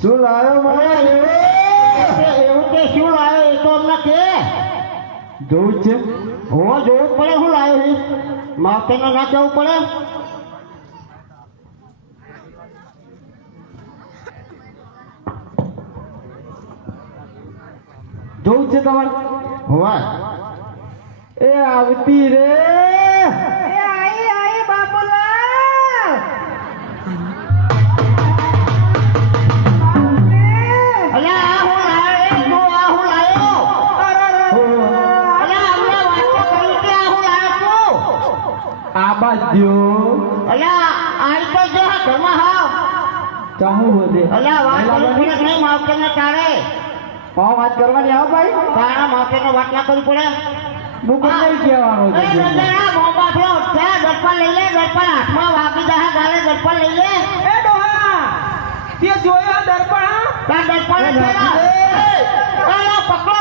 શું લાયો મારા એવું કે શું લાયો એ તો અમને કે જોવું છે હોવા જોવું પડે. શું લાયો છે માવતરને ના કહેવું પડે. જોવું છે તમારે હોવા એ આવતી રે એ આઈ બાપુલાલ અલ્યા આ હું લાયો એ તું આ હું લાયો. અલ્યા અમને વાતો કરી કે આ હું લાયો તું. આ બાજુ અલ્યા આઈ તો જો હા ઘરમાં હાવ. ચાહું વધે અલ્યા વાત કરવી પડે કે નહીં માવતરને તારે. વાત કરવાની આવો ભાઈ તારા માવતરને વાત ના કરવી પડે. મુકુટ નહીં કહેવાનો એ છે રંજના મોબાફલો છે દર્પણ લઈ લે. દર્પણ હાથમાં વાગી જાય ગાલે દર્પણ લઈ લે. એ ડોહા તે જોયો દર્પણ હા? તાર દર્પણ અરે પકડો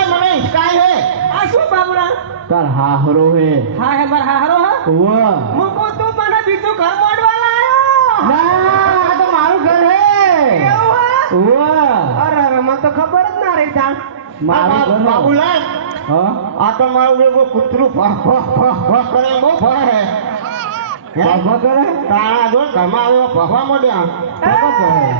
એ મને હિસકાય હે. આ શું બાબુલાલ? તાર હાહરો હે હા હે માર હારો હા વાહ મુકો તું મને બીજું ઘર મોડવા લાયો. ના આ તો મારું ઘર હે એવું હા? વાહ અરે અરે મને તો ખબર જ ના રહી તા. મારું ઘર બાબુલાલ હા આ તો મારું એવું કૂતરું કરે બહુ ફરે હે. બાબા કરે તારા જો ઘરમાં આવ્યો ભગવા મોડ્યા. એ,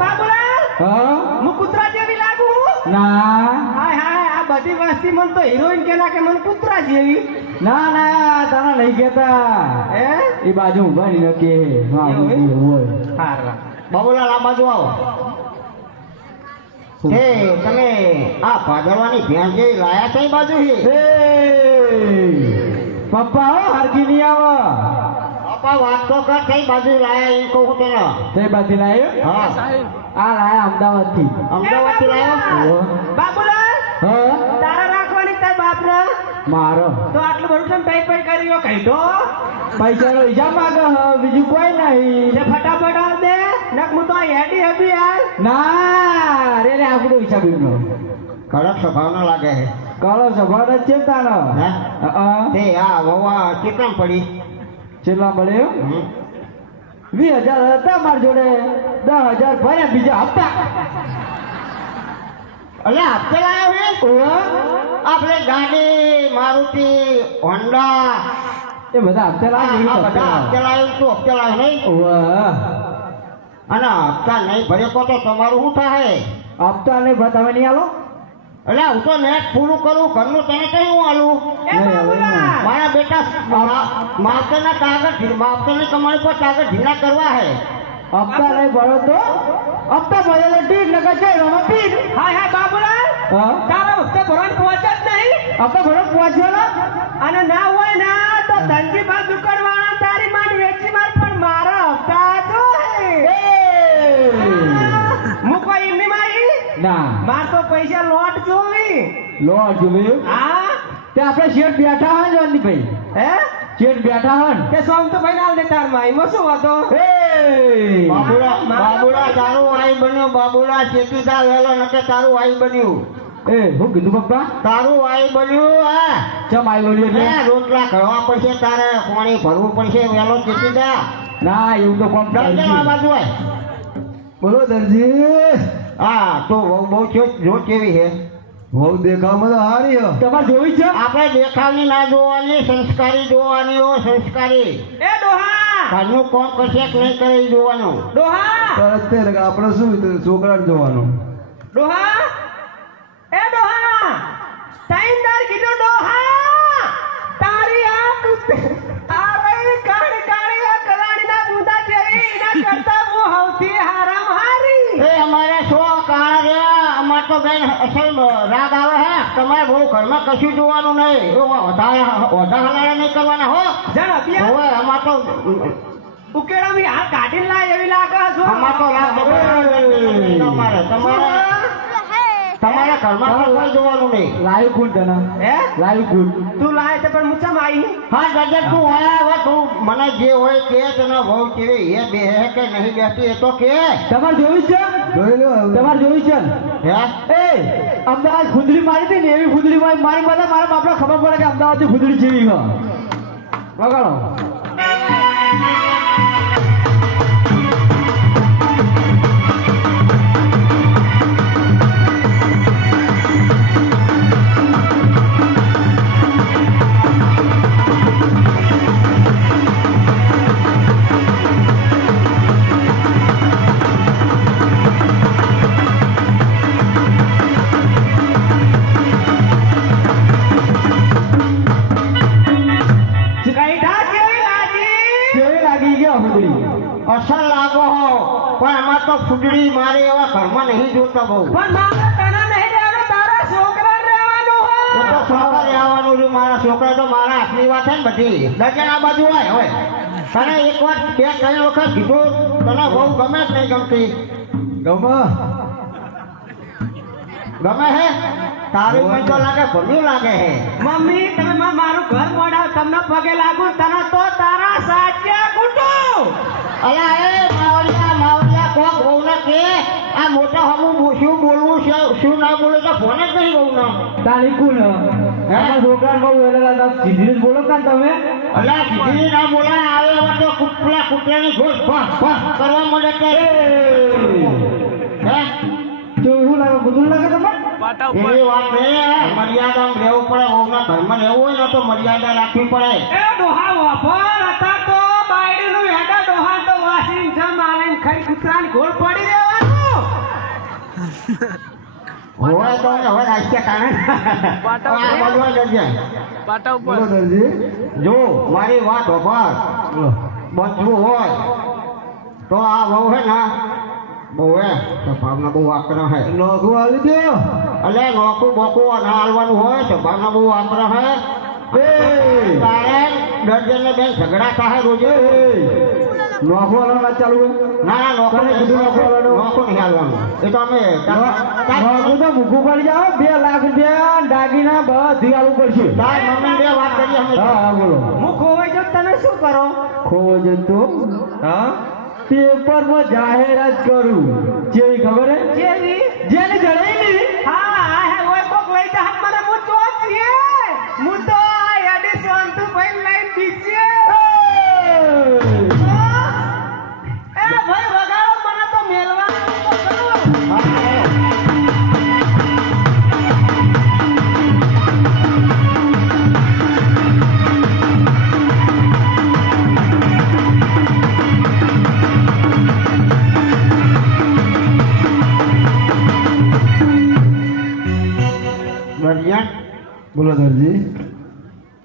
બાબુલાલ હા હું કૂતરા જેવી લાગુ હું? ના હાય હાય આ બધી વસ્તી મને તો હિરોઈન કેલા કે મને કૂતરા જેવી. ના ના તારા નહીં કેતા હે એ બાજુ ઉભા નહીં નકે હા એવું? હોય હારા બાબુલાલ આ બાજુ આવો. એ તમે આ ભાદરવાની ભેંસ જે લાયા છે એ બાજુ છે. પપ્પા હો હરકી નહીં આવો બાપા વાત તો કર કઈ બાજુ લાયા એ કહું તને. તે બાજુ લાયો હા આ લાયા અમદાવાદ થી અમદાવાદ થી લાયો. બાબુલાલ હા તારા રાખવાની તાર બાપના મારો તો આટલું બધું તમે ટાઈપ પર કર્યો કહી દો. પૈસા નો હિસાબ માંગે હ બીજું કોઈ નહીં જે ફટાફટ આવ દે નક હું તો હેડી હતી યાર. ના રે રે આપણો હિસાબ એમનો કડક સ્વભાવ ન લાગે છે. કાળો સ્વભાવ જ છે તારો હે? હા તે આ વવા કેટલા પડી. કેટલા મળ્યો 20,000 હતા મારી જોડે 10,000 ભર્યા બીજા હપ્તા અલે હપ્તે લાયો છે. આપણે ગાડી મારુતિ હોન્ડા એ બધા હપ્તે આ બધા હપ્તે લાવ્યું તું હપ્તે લાવ્યો નહીં. અને હપ્તા નહીં ભર્યો તો તમારું શું થાય. હપ્તા નહીં બતાવે નહીં આલો એટલે હું તો નેટ પૂરું કરું ઘરનું તને કઈ હું આલું. એ બાબુલાલ મારા બેટા માવતરના કાગળ માવતરની કમાણી પર કાગળ ઢીલા કરવા હે. હપ્તા નહીં ભરો તો હપ્તા ભરેલો ટીક નકર છે રોનો પીક હાય હાય બાબુલાલ હા તારા વખતે ભરવાનું પહોંચે જ નહીં. હપ્તા ભરો પહોંચ્યો ને અને ના હોય ના તો ધનજી બા દુકાનવાળા તારી માન વેચી માર પણ મારા હપ્તા જો હું કોઈ એમની મારી ના માર તો પૈસા લોટ જોવી. લો જોયું હા તે આપણે શેઠ બેઠા હોય જોની ભાઈ હે શેઠ બેઠા હોય ને તે સોમ તો ભાઈ ના દે તાર માં એમાં શું હતો. બાબુડા તારું આઈ બન્યો. બાબુડા ચેતીદાર વેલો નકે તારું આઈ બન્યું. એ હું કીધું પપ્પા તારું આઈ બન્યું. હા ચમ આવેલો એટલે રોટલા કરવા પડશે તારે પાણી ભરવું પડશે વેલો ચેતીદાર. ના એવું તો કોમ આ બાજુ હોય. બોલો દરજી હા તો બહુ જો કેવી છે. બહુ દેખાવમાં તો હારી હો તમારે જોઈ છે આપણે દેખાવની ના જોવાની સંસ્કારી જોવાની હો. સંસ્કારી એ ડોહા ઘરનું કોમ કરશે કે નહીં કરે એ જોવાનું. ડોહા આપણે શું છોકરાને જોવાનું ડોહા એ ડોહા તાઈન્દર કીધું ડોહા તારી આ રહી કાળી કાળી આ કલાડીના બુંદા જેવી એના કરતા હું હવથી હારામ હારી. એ અમારે સો કાળા રહ્યા. અમારે તો બેન અસલ રાગ આવે હે. તમારે બહુ ઘરમાં કશું જોવાનું નહીં. ઓઢા હલાડા નહીં કરવાના હો. જણ અભિયા હવે અમારે તો ઉકેડામી હાલ કાઢીને લાય એવી લાગે છો. અમારે તો રાગ તમારે તમારા ઘરમાં તો કોઈ જોવાનું નહીં. લાઈવ કુંડ તને હે લાઈવ કુંડ તું લાય તો પણ મુચમ આવી. હા ગજબ તું હોય હવે તું મને જે હોય કે તને બહુ કેવી એ બે કે નહીં બેસતી એ તો કે. તમારે જોઈ છે જોઈ લો તમારે જોઈ છે હે એ અમદાવાદ ખુદડી મારી હતી ને એવી ખુદડી મારી બધા મારા બાપને ખબર પડે કે અમદાવાદ ની ખુદડી જેવી છે વગાડો ખબર લાગો હો પણ અમાર તો ફૂદડી મારે એવા ઘરમાં નહીં જોતા બહુ પણ મારે તને નહીં રહેવાનું, તારા છોકરાને રહેવાનું એ તો હોય. છોકરા રહેવાનું છે મારા છોકરા તો મારા હાથની વાત છે ને બધી દર્જન આ બાજુ હોય તને એક વાર 2-3 વખત કીધું તને બહુ ગમે જ નહીં ગમતી ગમે હે તારું મને તો લાગે ભમ્યું લાગે હે મમ્મી તમે મારું ઘર મોડાવ, તમને પગે લાગુ, તને તો તારા સાચા કુટુ. અલા એ માવડિયા કોક બહુને કે આ મોટા હમું શું બોલવું છે શું ના બોલે તો ફોન જ નહીં બહુનો તારી કુલ છોકરા બહુ એટલે સીધી જ બોલો કાન તમે. અલા સીધી ના બોલાય આવે હવે તો કૂતરાની ઘોષ કરવા મળે કે હે શું લાગે બધું લાગે તમે એવી વાત નહીં મર્યાદામાં રહેવું પડે બહુના ઘરમાં રહેવું હોય ને તો મર્યાદા રાખવી પડે એ ડોહા વાપર હતા તો બાયડીનું હેડા ડોહા તો વાસીને જમ આવીને ખાઈ કૂતરાની ઘોળ પડી રહેવાનું. હોય તો હવે રાજકીય કારણ આ બધું જજે બોલો દરજી. જો મારી વાત વફાર બોલો. બચવું હોય તો આ બહુ હે ને બહુ હે સ્વભાવના બહુ આકરા હે નોખું આલી દો. એટલે નોકું બોકું ના હાલવાનું હોય સ્વભાવના બહુ આકરા હે તારે દર્જનને બેન ઝઘડા થાય રોજે નોખું આલવાના ચાલુ હોય. ના નોકું તમે કીધું નોખું હાલવાનું. નોકું નહીં હાલવાનું એ તો અમે નોખું તો મૂકવું પડી જાઓ. 2 લાખ રૂપિયા દાગીના બધી આલવું પડશે. તાર મમ્મી બે વાત કરીએ અમે હા બોલો. હું ખોવાઈ જાઉં તમે શું કરો? ખોવો જતો હા પેપરમાં જાહેરાત કરું જેવી ખબર હે જેવી જેને જણાઈ નહીં. હા હે ઓય કોક લઈ જા મને હું તો છીએ હું તો આ યાડી સોંતુ ભાઈ લઈને બીજે એ ભાઈ વગાડો મને તો મેલવાનું તો કરો. દર્જન બોલો દરજી.